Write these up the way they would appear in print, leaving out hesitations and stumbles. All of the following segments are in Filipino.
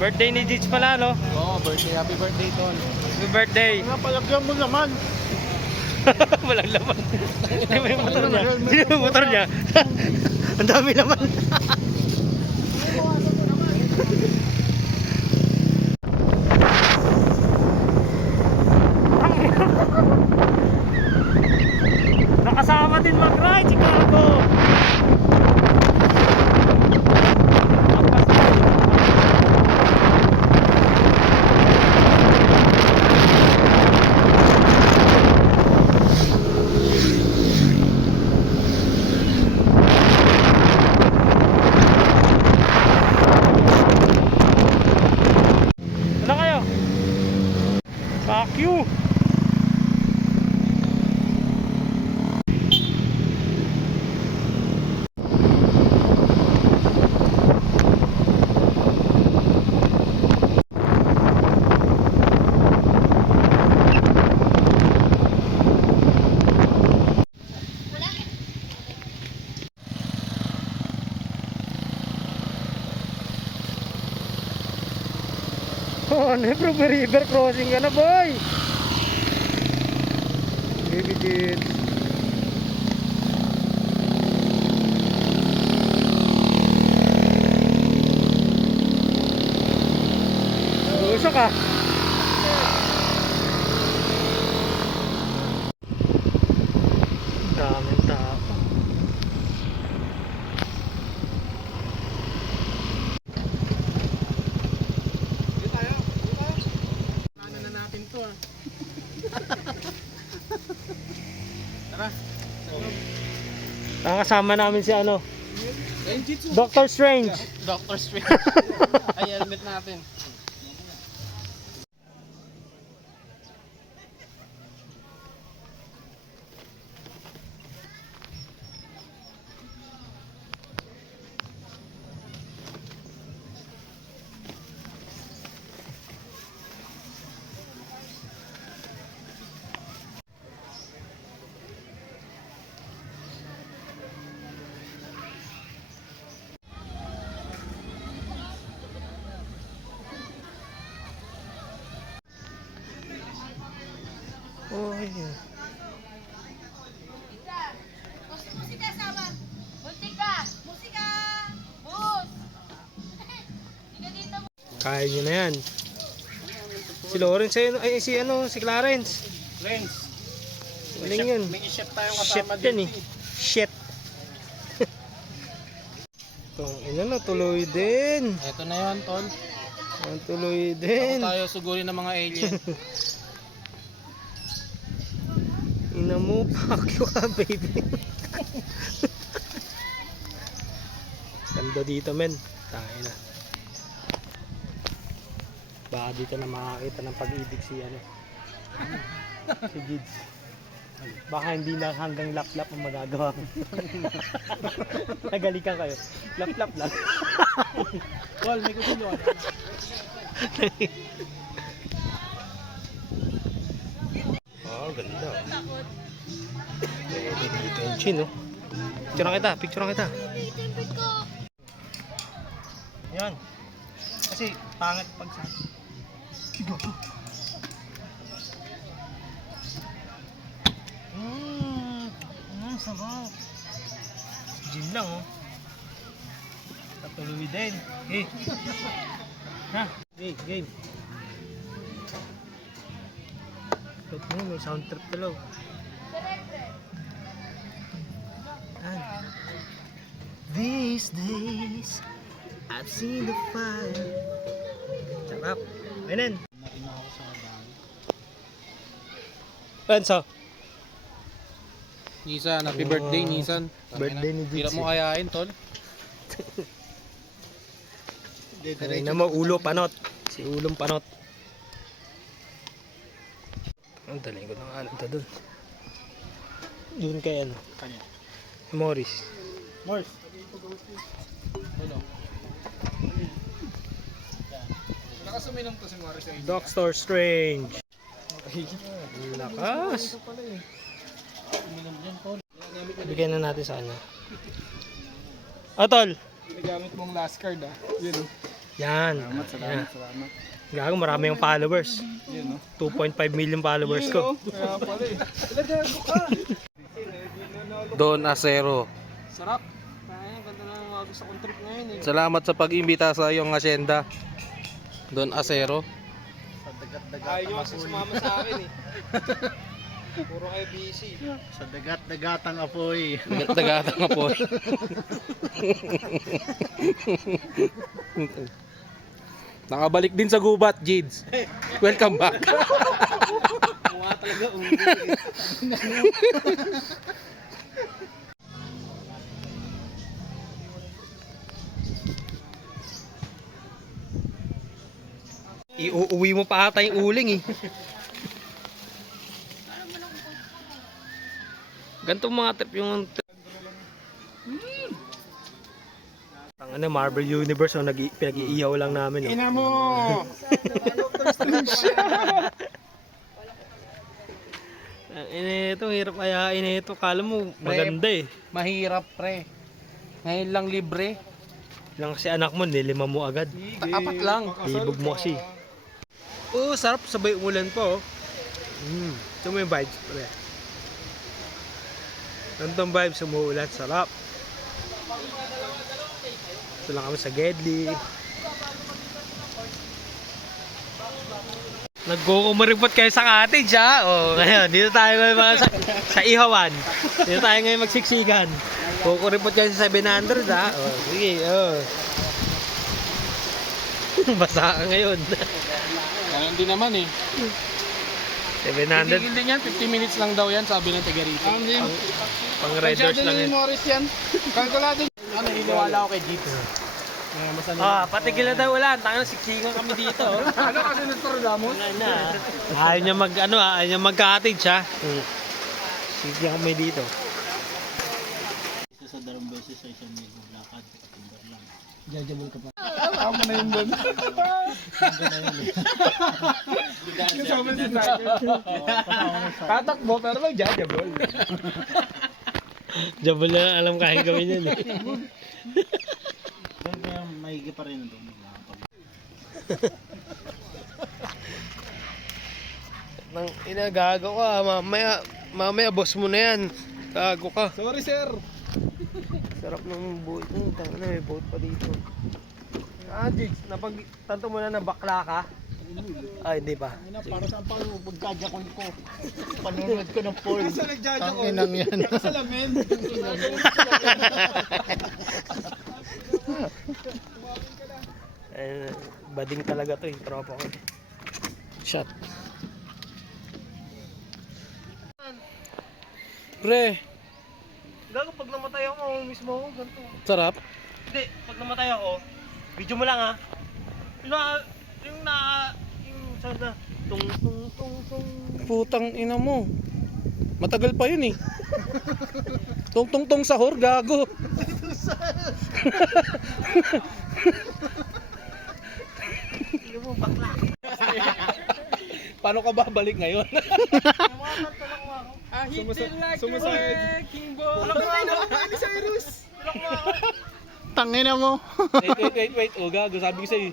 Birthday ni Jits pala, no? Oo, birthday. Happy birthday, Tol. Happy birthday. Nga, palagyan mo naman. Walang laman. Hindi mo yung motor niya. Hindi mo yung motor niya. Ang dami naman. Nakasama din mag-ride si Cargo. Wala kayo? Fuck you! Oh, ano yung river crossing ka na, boy? Baby kids. Usok ka. Daming tao. Kasama namin si ano? Dr. Strange. Dr. Strange. Ay, helmet natin. Oh, yeah. Musika sama. Musika. Musika. Bus. Tiga dito. Kaya nyo na yan. Si Lawrence ay si ano, si Clarence. Lens. Galing yun. May i-ship tayong Shit kasama yan eh. dito. Shit. Itong ina na, tuloy din. Ito na yan, Tol. Ang tuloy din. Ako tayo suguri ng mga alien. Ina mo, fuck you ka, baby. Ganda dito, men. Tayo na. Baka dito na makakita ng pag-ibig si ano. Si Gids. Baka hindi na hanggang lap-lap ang magagawa mo. Nagalikan kayo. Lap-lap lang. Tol, may kusulo. Oh, ganda. Pwede dito yung chin, oh. Picturean kita, picturean kita. Yan. Kasi pangit pag sa... Sarap. Gin lang, oh. Patuloy din. Okay. Ha? Okay, game. Wait mo, may sound trip talaw. These days, I've seen the fire. Sarap. Ayun. Penso. Nisan, happy birthday, Nisan. Birthday ni Hirap Jitsi. mo kayain, Tol. Ay na mo, ulo panot. Si ulong panot. Ang daling ko ng alam to dun. Dun kay ano? Kanya. Morris. Morse. Hello. Nakasuminom to si Morris sa Doctor Strange. Lakas. Uminom dyan, Tol. Bigyan na natin sa kanya. Tol. Ginagamit mong last card, ah. Yun, oh. Yan. Salamat. Gago, marami yung followers. Yun, no? 2.5 million followers ko. Kaya pala eh. Ilagago ka. Don Acero. Sarap. Kaya, ganda na mga gusto kong trip ngayon eh. Salamat sa pag-imbita sa iyong asyenda. Don Acero. Ayaw nyo kasi sumama sa akin eh. Puro kayo busy. Sa dagat-dagatang apoy. Dagat-dagat nga po. Nakabalik din sa gubat, Jids. Welcome back. Mukha talaga Iuuwi mo pa ata yung uling eh. Ganito mga trip yung ang ano, Marvel Universe, so pinag-iihaw lang namin. Oh. Ina mo! Ito, hirap ayain ito. Kala mo maganda eh. Mahirap, pre. Ngayon lang libre. Lang kasi anak mo, nilima mo agad. Apat lang. Hibog mo kasi. Oo, sarap, sabay umulan po. Ito mo yung vibes, pre. Gantong vibes, umuulan, sarap. Ito lang kami sa Gedli. Nagkukumaripot kayo sa cottage, ha? O, ngayon, dito tayo ngayon mga sa Ihawan. Dito tayo ngayon magsiksikan. Kukuripot kayo sa 700, ha? O, sige, o. Basa ka ngayon. Ganun din naman eh. 700, Tigil din yan, 50 minutes lang daw yan, sabi ng taga rito. pang riders lang yan. Morris yan. Kalkulado. Ano, iniwala ako kay Jeep. Ah, patigil na daw ulan. Tangan siksikan kami dito. Ano kasi nagtorlamos? Ayaw niya mag ano, ayaw niya mag-cottage ha. Siksikan kami dito. Isa sa dalawang beses sa isang medyo lakad. Timber lang. Jajamon ka pa. Tama na yun doon. Kasama si Tiger. Tatakbo pero lang jajabol. Jabol na lang alam kahit gawin yan eh. Kaya maigi pa rin doon. Nang inagago ka, mamaya boss mo na yan. Gago ka. Sorry sir. Sarap ng boat. Tanga na, may boat pa dito. Ah, Jigs, napag-tanto mo na bakla ka? Ay, hindi pa. Para saan pa pagkajakon ko. Panunod ko ng porn. Kasi nagjajakon. Tanginang yan. Nakasalamin. Eh, bading talaga to yung tropa ko. Shot. Pre, Gago, pag namatay ako, mismo ako, ganito. sarap. Hindi, pag namatay ako, video mo lang ha. Yung saan na, tung. Putang ina mo. Matagal pa yun eh. Tong sahur, gago. Paano ka babalik ngayon? Sumusayad. Tangina mo. Wait. O, gago. Sabi ko sa'yo.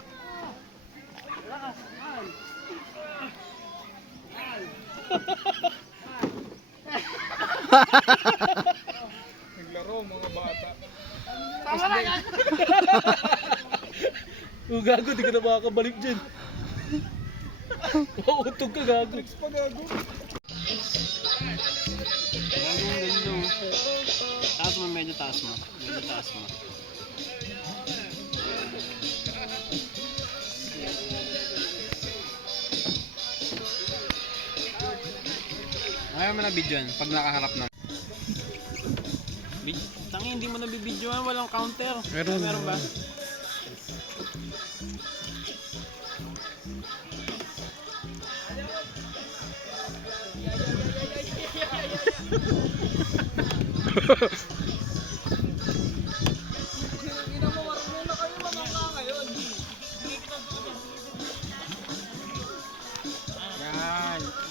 Naglaro mga bata. O, gago. Di ka na makakabalik dyan. Mautog ka, gago. Pagago. Taas mo, medyo taas mo. Medyo taas mo. Ayaw mo na videoan pag nakaharap na. Tangi, hindi mo nabibidyoan. Walang counter. Meron ba?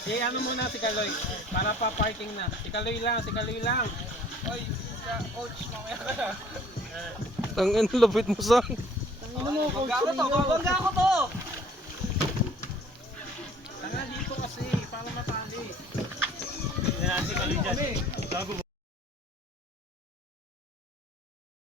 Yan. Ano muna si Kaloy. Para pa parking na. Si Kaloy lang. Oy, coach, mamaya ka na. Tangin, lapit mo sa. Babangga ko to! Tanga dito kasi, para matali. Hindi natin kali dyan.